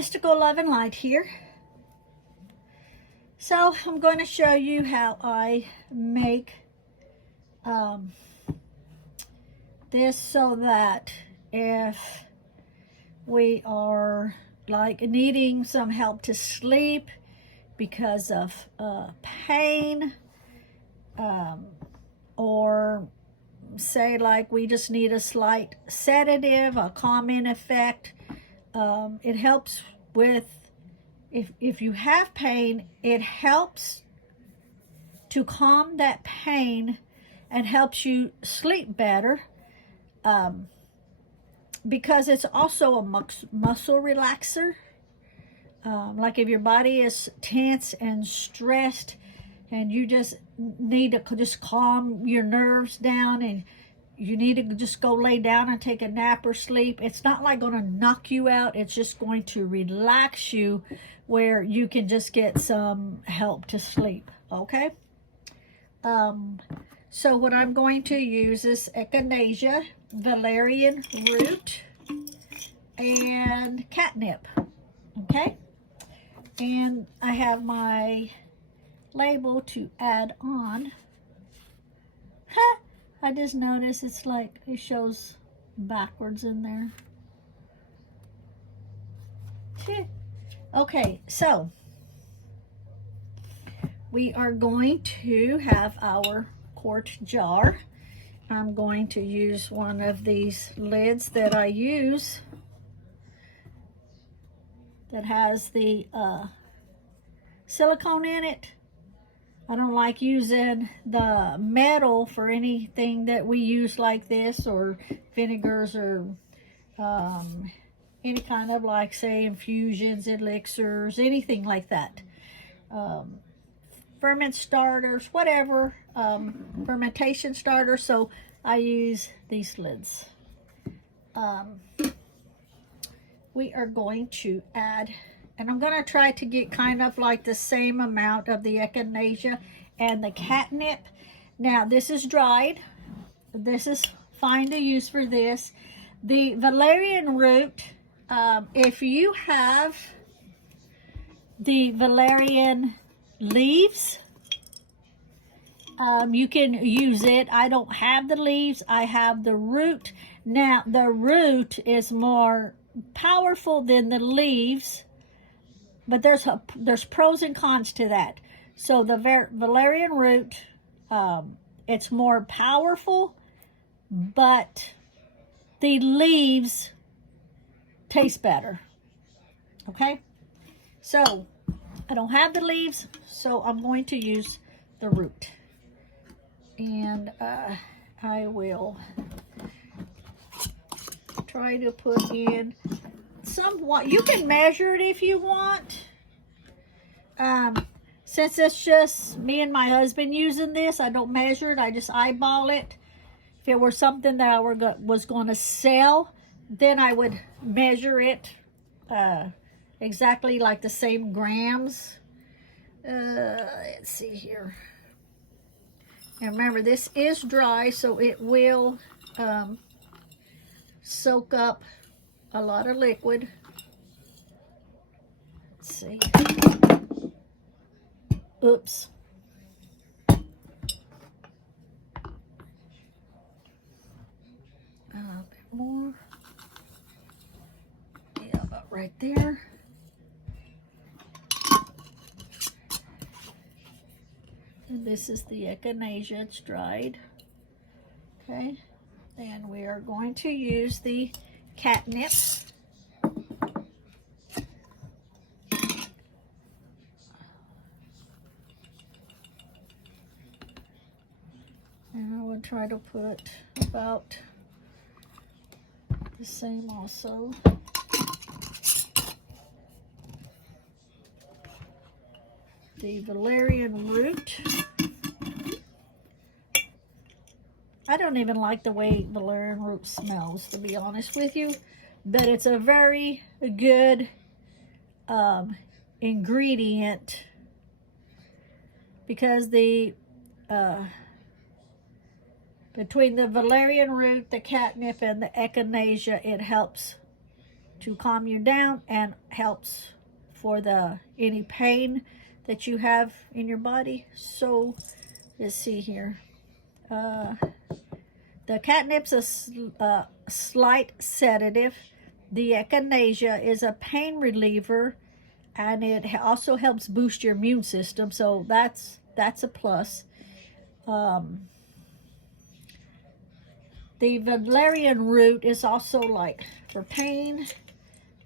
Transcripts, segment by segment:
Mystical Love and Light here. So I'm going to show you how I make this so that if we are like needing some help to sleep because of pain, or say like we just need a slight sedative, a calming effect, it helps with, if you have pain, it helps to calm that pain and helps you sleep better, because it's also a muscle relaxer. Like if your body is tense and stressed and you just need to just calm your nerves down and you need to just go lay down and take a nap or sleep, it's not like going to knock you out. It's just going to relax you where you can just get some help to sleep, okay? So what I'm going to use is echinacea, valerian root, and catnip, okay? And I have my label to add on. I just noticed it's like it shows backwards in there. Okay, so we are going to have our quart jar. I'm going to use one of these lids that I use that has the silicone in it. I don't like using the metal for anything that we use like this, or vinegars, or any kind of, like, say, infusions, elixirs, anything like that. Ferment starters, whatever, fermentation starters. So I use these lids. We are going to add, and I'm going to try to get kind of like the same amount of the echinacea and the catnip. Now, this is dried. This is fine to use for this. The valerian root, if you have the valerian leaves, you can use it. I don't have the leaves. I have the root. Now, the root is more powerful than the leaves, but there's pros and cons to that. So the valerian root, it's more powerful, but the leaves taste better. Okay, so I don't have the leaves, so I'm going to use the root, and I will try to put in somewhat. You can measure it if you want. Since it's just me and my husband using this, I don't measure it. I just eyeball it. If it were something that I was going to sell, then I would measure it exactly like the same grams. Let's see here. And remember, this is dry, so it will soak up a lot of liquid. Let's see. Oops. A bit more. Yeah, about right there. And this is the echinacea. It's dried. Okay. And we are going to use the catnip. And I would try to put about the same also. The valerian root. I don't even like the way valerian root smells, to be honest with you, but it's a very good ingredient, because the between the valerian root, the catnip, and the echinacea, it helps to calm you down and helps for any pain that you have in your body. So let's see here. The catnip's a slight sedative. The echinacea is a pain reliever, and it also helps boost your immune system. So that's a plus. The valerian root is also like for pain.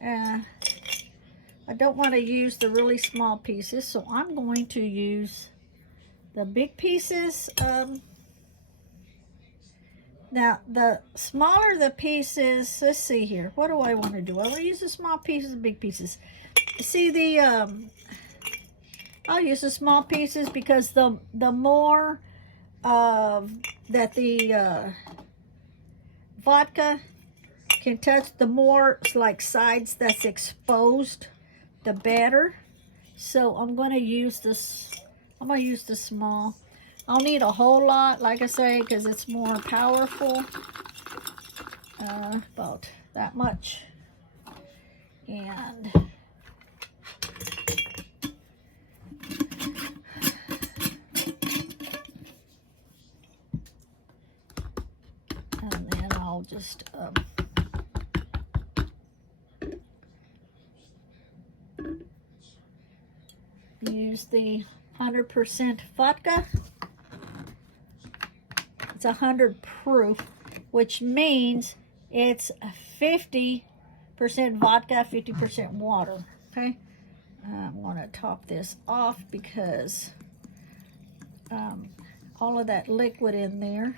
I don't want to use the really small pieces, so I'm going to use the big pieces. Now, the smaller the pieces, let's see here. What do I want to do? I want to use the small pieces and big pieces. See, I'll use the small pieces because the more that the vodka can touch, the more like sides that's exposed, the better. So I'm going to use this. I'm going to use the small. I'll need a whole lot, like I say, because it's more powerful. About that much. And then I'll just use the 100% vodka. It's 100 proof, which means it's 50% vodka, 50% water. Okay, I want to top this off because all of that liquid in there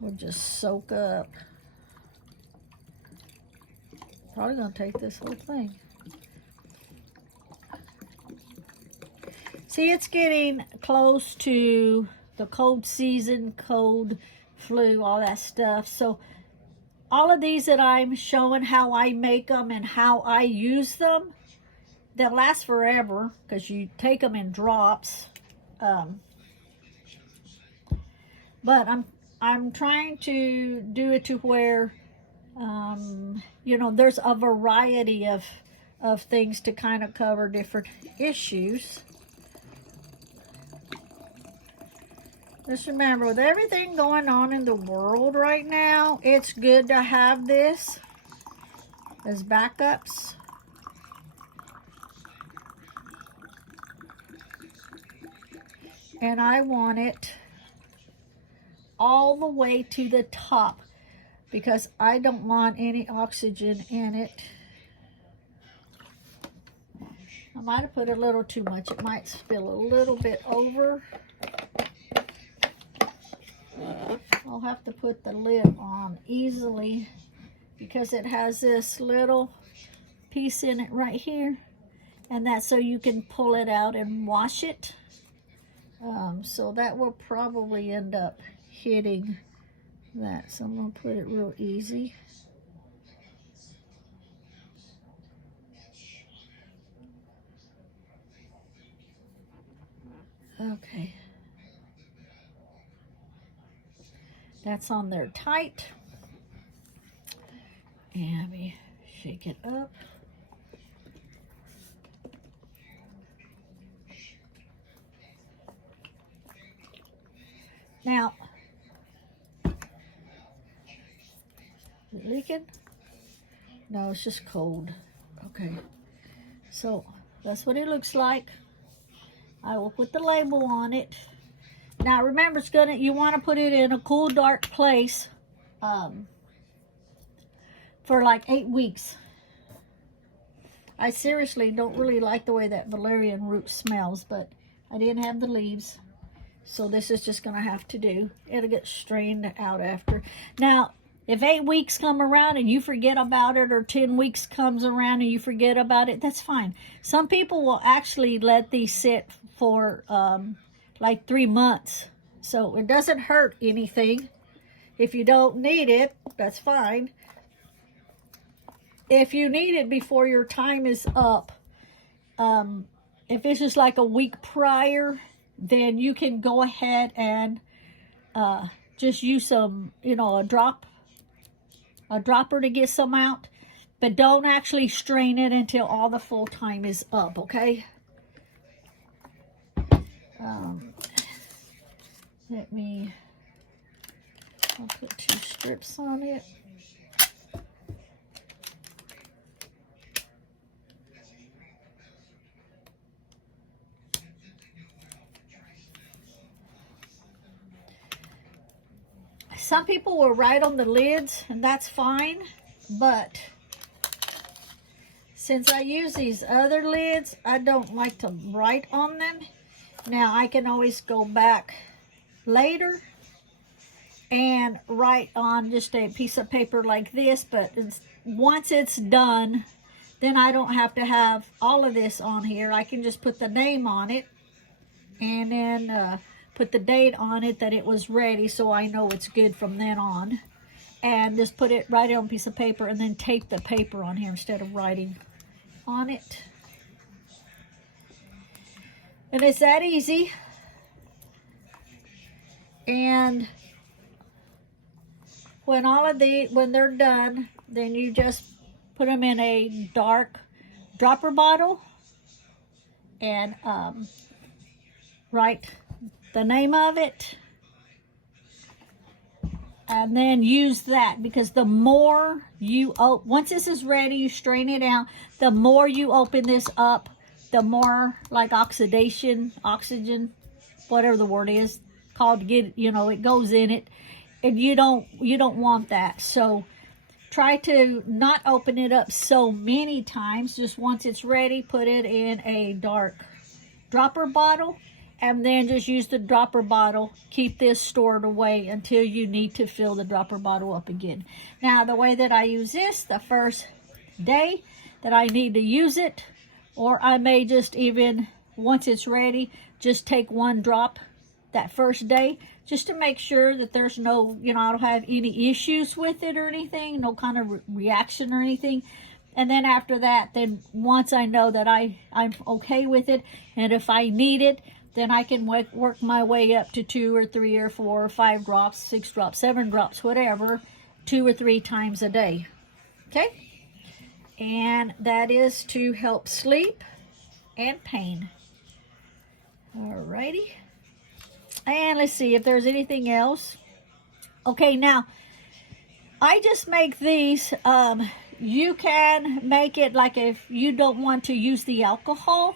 will just soak up. Probably gonna take this whole thing. See, it's getting close to the cold season, cold, flu, all that stuff. So all of these that I'm showing how I make them and how I use them, they'll last forever because you take them in drops. But I'm trying to do it to where, you know, there's a variety of things to kind of cover different issues. Just remember, with everything going on in the world right now, it's good to have this as backups. And I want it all the way to the top because I don't want any oxygen in it. I might have put a little too much. It might spill a little bit over. I'll have to put the lid on easily because it has this little piece in it right here, and that's so you can pull it out and wash it. So that will probably end up hitting that. So I'm going to put it real easy. Okay. That's on there tight. And let me shake it up. Now, is it leaking? No, it's just cold. Okay. So that's what it looks like. I will put the label on it. Now remember, you want to put it in a cool, dark place for like 8 weeks. I seriously don't really like the way that valerian root smells, but I didn't have the leaves, so this is just going to have to do. It'll get strained out after. Now, if 8 weeks come around and you forget about it, or 10 weeks comes around and you forget about it, that's fine. Some people will actually let these sit for like 3 months. So it doesn't hurt anything. If you don't need it, that's fine. If you need it before your time is up, if it's just like a week prior, then you can go ahead and just use some, you know, a drop a dropper to get some out, but don't actually strain it until all the full time is up, okay? I'll put 2 strips on it. Some people will write on the lids, and that's fine, but since I use these other lids, I don't like to write on them. Now, I can always go back later and write on just a piece of paper like this, but once it's done, then I don't have to have all of this on here. I can just put the name on it and then put the date on it that it was ready, so I know it's good from then on. And just put it right on a piece of paper and then tape the paper on here instead of writing on it. And it's that easy. And when they're done, then you just put them in a dark dropper bottle and write the name of it, and then use that, because the more you once this is ready, you strain it out, the more you open this up, the more like oxygen, whatever the word is called, to get, it goes in it, and you don't want that. So try to not open it up so many times. Just once it's ready, put it in a dark dropper bottle, and then just use the dropper bottle. Keep this stored away until you need to fill the dropper bottle up again. Now, the way that I use this, the first day that I need to use it, or I may just even, once it's ready, just take 1 drop that first day, just to make sure that there's no, I don't have any issues with it or anything, no kind of reaction or anything. And then after that, then once I know that I'm okay with it, and if I need it, then I can work my way up to 2 or 3 or 4 or 5 drops, 6 drops, 7 drops, whatever, 2 or 3 times a day. Okay? And that is to help sleep and pain. Alrighty. And let's see if there's anything else. Okay, now, I just make these. You can make it like if you don't want to use the alcohol.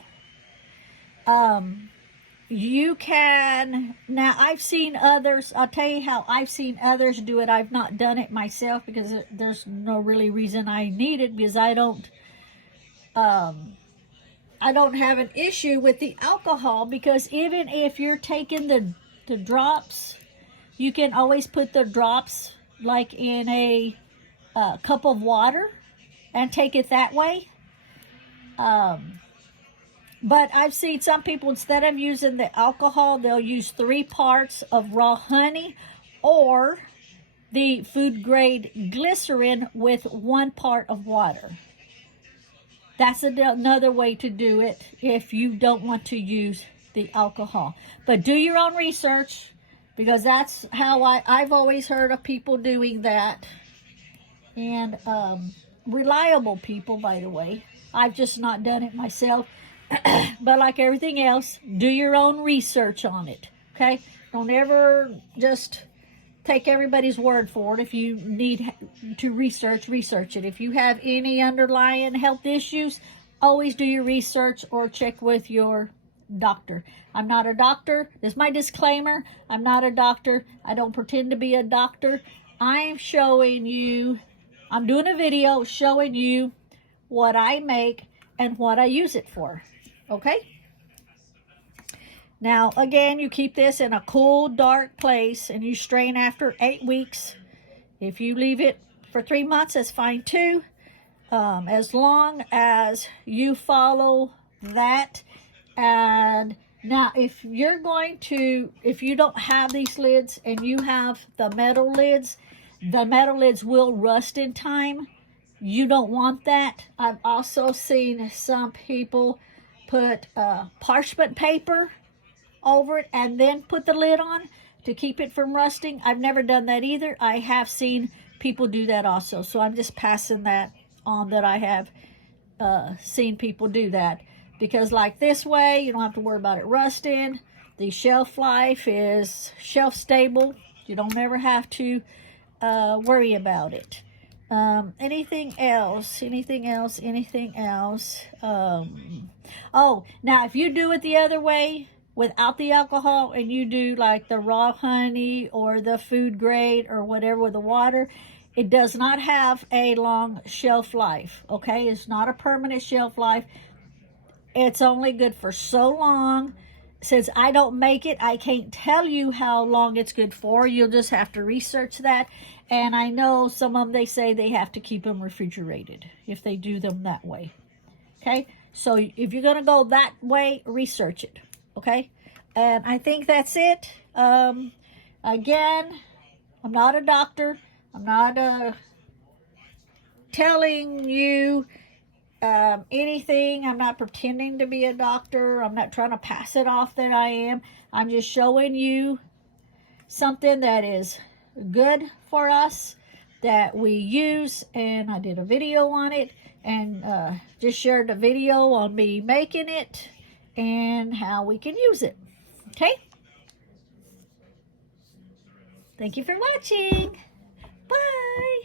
You can, now I've seen others, I'll tell you how I've seen others do it. I've not done it myself because there's no really reason I need it, because I don't have an issue with the alcohol, because even if you're taking the drops, you can always put the drops like in a cup of water and take it that way. But I've seen some people, instead of using the alcohol, they'll use 3 parts of raw honey or the food grade glycerin with 1 part of water. That's another way to do it if you don't want to use the alcohol. But do your own research, because that's how I've always heard of people doing that. And reliable people, by the way. I've just not done it myself. But like everything else, do your own research on it, okay? Don't ever just take everybody's word for it. If you need to research it. If you have any underlying health issues, always do your research or check with your doctor. I'm not a doctor. This is my disclaimer. I'm not a doctor. I don't pretend to be a doctor. I'm showing you, I'm doing a video showing you what I make and what I use it for. Okay? Now, again, you keep this in a cool, dark place, and you strain after 8 weeks. If you leave it for 3 months, that's fine too. As long as you follow that. And now, if you don't have these lids and you have the metal lids will rust in time. You don't want that. I've also seen some people put parchment paper over it and then put the lid on to keep it from rusting. I've never done that either. I have seen people do that also. So I'm just passing that on, that I have seen people do that. Because like this way, you don't have to worry about it rusting. The shelf life is shelf stable. You don't ever have to worry about it. Anything else? Anything else? Anything else? Oh, now if you do it the other way, without the alcohol, and you do like the raw honey or the food grade or whatever with the water, it does not have a long shelf life, okay? It's not a permanent shelf life. It's only good for so long. Since I don't make it, I can't tell you how long it's good for. You'll just have to research that. And I know some of them, they say they have to keep them refrigerated if they do them that way. Okay? So if you're going to go that way, research it. Okay? And I think that's it. Again, I'm not a doctor. I'm not telling you anything. I'm not pretending to be a doctor. I'm not trying to pass it off that I am. I'm just showing you something that is good for us, that we use, and I did a video on it, and just shared a video on me making it and how we can use it. Okay? Thank you for watching. Bye.